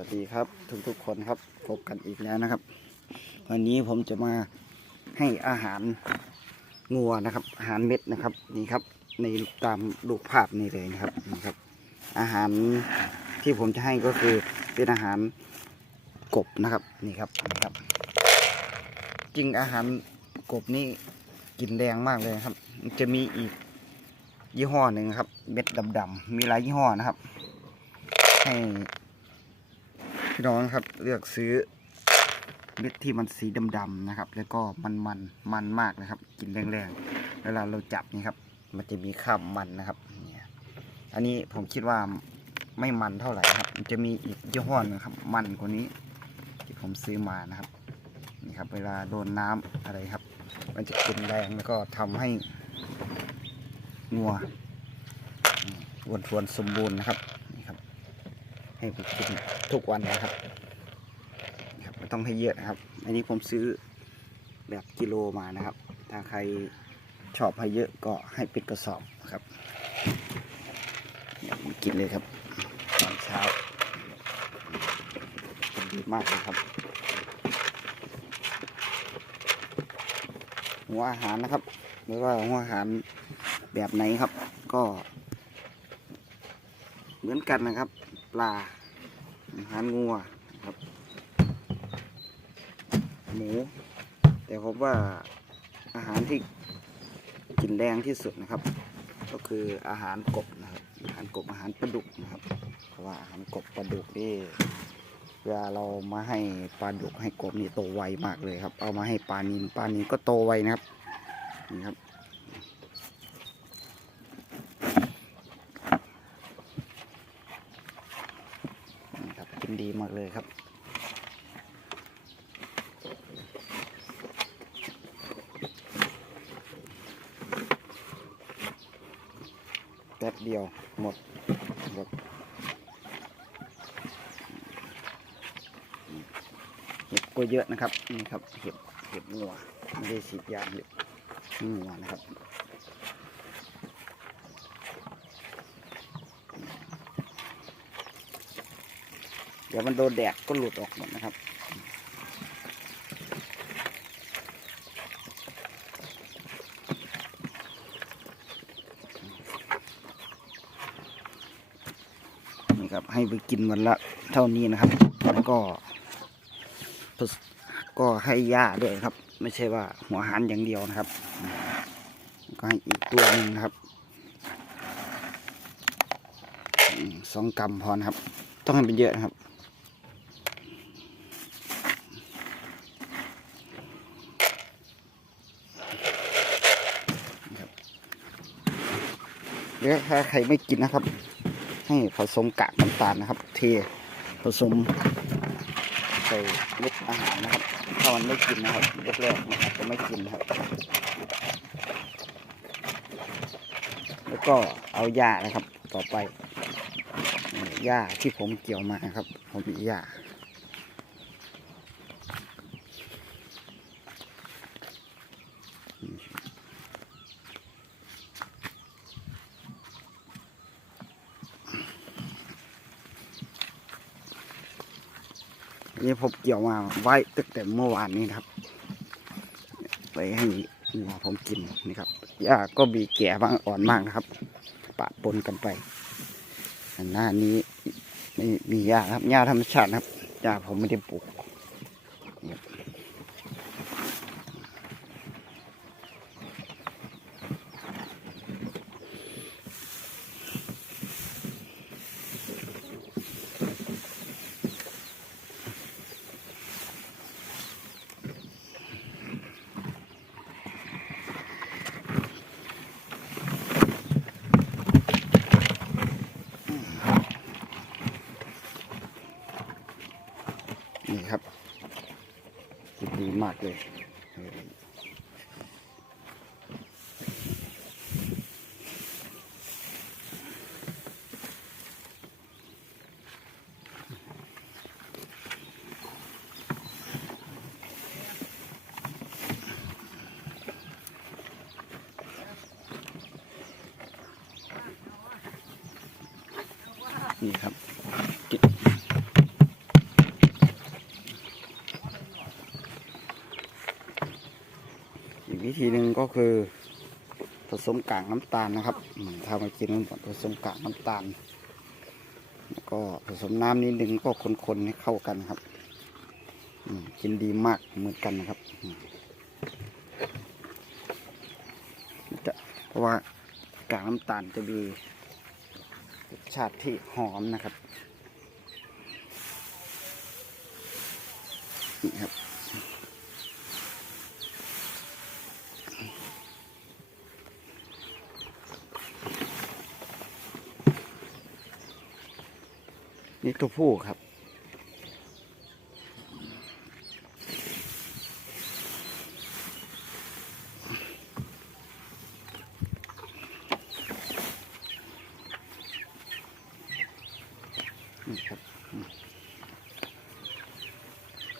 วัสดีครับ ทุกๆคนครับพบกันอีกแล้วนะครับ วันนี้ผมจะมาให้อาหารงัวนะครับ อาหารเม็ดนะครับนี่ครับ ในตามรูปภาพนี่เลยนะครับนี่ครับ อาหารที่ผมจะให้ก็คือเป็นอาหารกบนะครับนี่ครับนี่ครับ จริงอาหารกบนี่กลินแรงมากเลยครับ จะมีอีกยี่ห้อหนึ่งครับ เม็ดดำๆมีหลายยี่ห้อนะครับให้ พี่น้องครับเลือกซื้อเม็ดที่มันสีดำๆนะครับ แล้วก็มันมันมันมากนะครับ กินแรงๆเวลาเราจับนี่ครับ มันจะมีข้ามมันนะครับเนี่ยอันนี้ผมคิดว่าไม่มันเท่าไหร่ครับ มันจะมีอีกยี่ห้อหนึงครับ มันกว่านี้ ที่ผมซื้อมานะครับนี่ครับ เวลาโดนน้ำอะไรครับ มันจะกินแรงแล้วก็ทำให้งัวอ้วนทวนสมบูรณ์นะครับ ให้ไปกินทุกวันนะครับครับไม่ต้องให้เยอะนะครับ อันนี้ผมซื้อแบบกิโลมานะครับ ถ้าใครชอบให้เยอะก็ให้เป็นกระสอบนะครับเนี่ยผมกินเลยครับตอนเช้าดีมากเลยครับหัวอาหารนะครับหรือว่าหัวอาหารแบบไหนครับ ก็ เหมือนกันนะครับ ปลาอาหารงัวนะครับ หมู แต่ผมว่าอาหารที่กินแรงที่สุดนะครับ ก็คืออาหารกบนะครับ อาหารกบอาหารปลาดุกนะครับ เพราะว่าอาหารกบปลาดุกนี่เวลาเรามาให้ปลาดุกให้กบนี่โตไวมากเลยครับ เอามาให้ปลานินปลานินก็โตไวนะครับนี่ครับ นี่ครับกินดี มากเลยครับ แป๊บเดียวหมดครับเห็บก็เยอะนะครับนี่ครับเห็บเห็บงัวไม่ได้ฉีดยาเห็บงัวนะครับ เดี๋ยวมันโดนแดดก็หลุดออกหมดนะครับ นี่ครับให้ไปกินวันละเท่านี้นะครับ แล้วก็ ก็ให้หญ้าด้วยครับ ไม่ใช่ว่าหัวหารอย่างเดียวนะครับ ก็ให้อีกตัวหนึงนะครับสองกรัมพอนะครับ ต้องให้เป็นเยอะนะครับ รือถ้าใครไม่กินนะครับ ให้ผสมกากน้ำตาลนะครับ เทผสมใส่เม็ดอาหารนะครับ ถ้ามันไม่กินนะครับแรกๆมันอาจจะไม่กินนะครับ แล้วก็เอาหญ้านะครับ ต่อไปหญ้าที่ผมเกี่ยวมาครับ ผมมีหญ้า อั นี่ผมเกี่ยวมาไว้ตั้งแต่เมื่อวานนี้ครับ ไปให้งัวผมกินนะครับหญ้าก็มีแก่บางอ่อนมากนะครับ ปะปนกันไปอันหน้านี้ไม่มีหญ้าครับหญ้าธรรมชาติครับหญ้าผมไม่ได้ปลูกนี่ครับนี่ครับกินดีมาก เลยนี่ครับิธีหนึ่งก็คือ ผสมกากน้ำตาลนะครับอืมถ้ามากินมันผสมกากน้ำตาล แล้วก็ผสมน้ำนิดนึงก็คนๆให้เข้ากันครับอืมกินดีมากเหมือนกันนะครับจะเพราะว่ากากน้ำตาลจะมีรสชาติที่หอมนะครับ นี่ตัวผู้ครับ นี่ครับอืม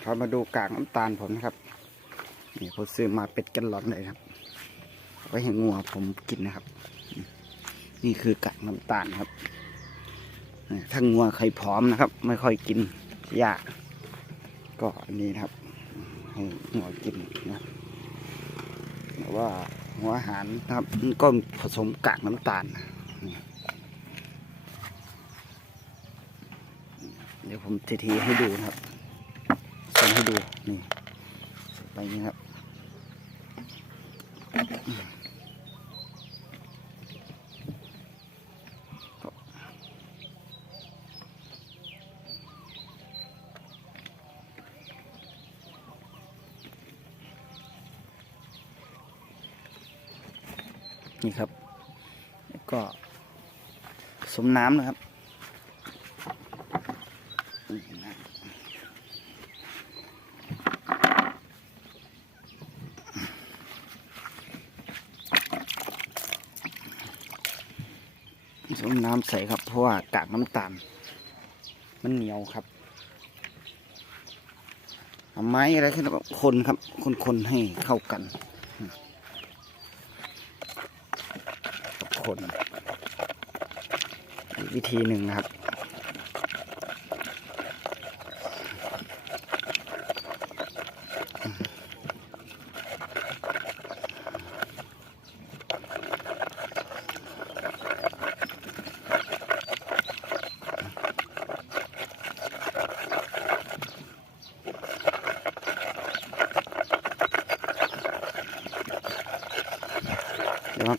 เรามาดูกากน้ำตาลผมนะครับนี่ผมซื้อมาเป็ดกันหลอนเลยครับ ไว้ให้งัวผมกินนะครับ นี่คือกากน้ำตาลครับ ถ้างัวใครพร้อมนะครับ ไม่ค่อยกินหญ้าก็อันนี้นะครับ ให้งัวกินนะแต่ว่าหัวอาหารนะครับก็ผสมกากน้ำตาลเดี๋ยวผมทีทีให้ดูนะครับส่งให้ดูนี่ไปนี่ครับ นี่ครับก็สมน้ำนะครับสมน้ำใสครับ เพราะว่ากากน้ำตาล มันเหนียวครับเอาไม้อะไรขึ้นแล้วก็คนครับ คนๆให้เข้ากัน คน อีกวิธีหนึ่งนะครับ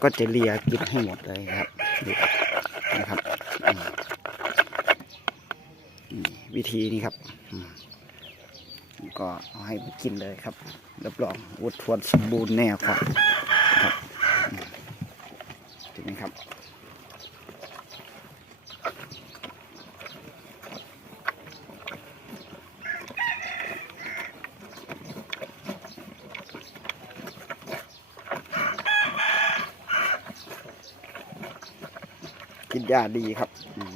ก็จะเลียกินให้หมดเลยครับดูนะครับวิธีนี้ครับก็เอาให้มันกินเลยครับรับรองอุดทวนสมบูรณ์แน่ครับครับอืมถูกไหมครับ กินหญ้าดีครับ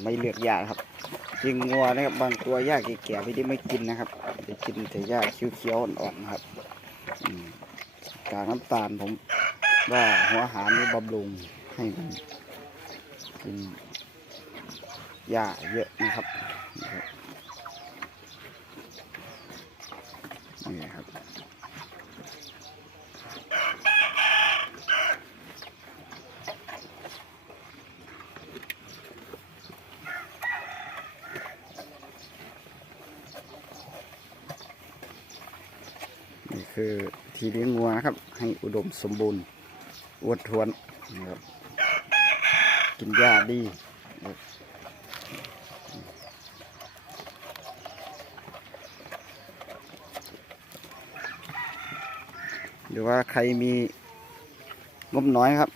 ไม่เลือกหญ้าครับจริงงัวนะครับ บางตัวหญ้าแก่ๆไม่ได้ไม่กินนะครับจะกินแต่หญ้าเขียวๆอ่อนๆครับกากน้ำตาลผมว่าหัวหารนี่บำรุงให้มันกินหญ้าเยอะนะครับนี่ครับนี่ครับ นี่ คือทีเลี้ยงวัวนะครับ ให้อุดมสมบูรณ์อวดทวนนะครับกินหญ้าดีหรือว่าใครมีงบน้อยครับ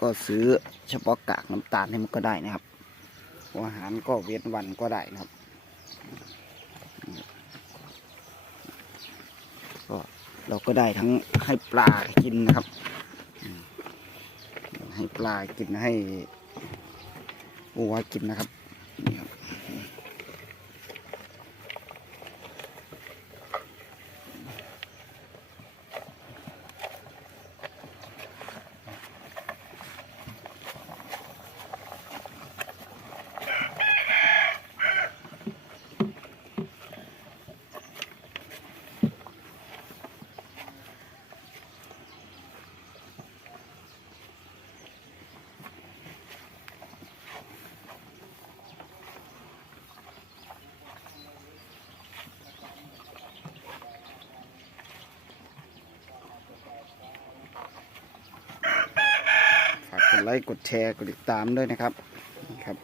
ก็ซื้อเฉพาะกากน้ำตาลให้มันก็ได้นะครับอาหารก็เวียนวันก็ได้นะครับ ก็ เราก็ได้ทั้งให้ปลากินนะครับ ให้ปลากินให้วัวกินนะครับ ดไลค์กดแชร์กดติดตามด้วยนะครับครับ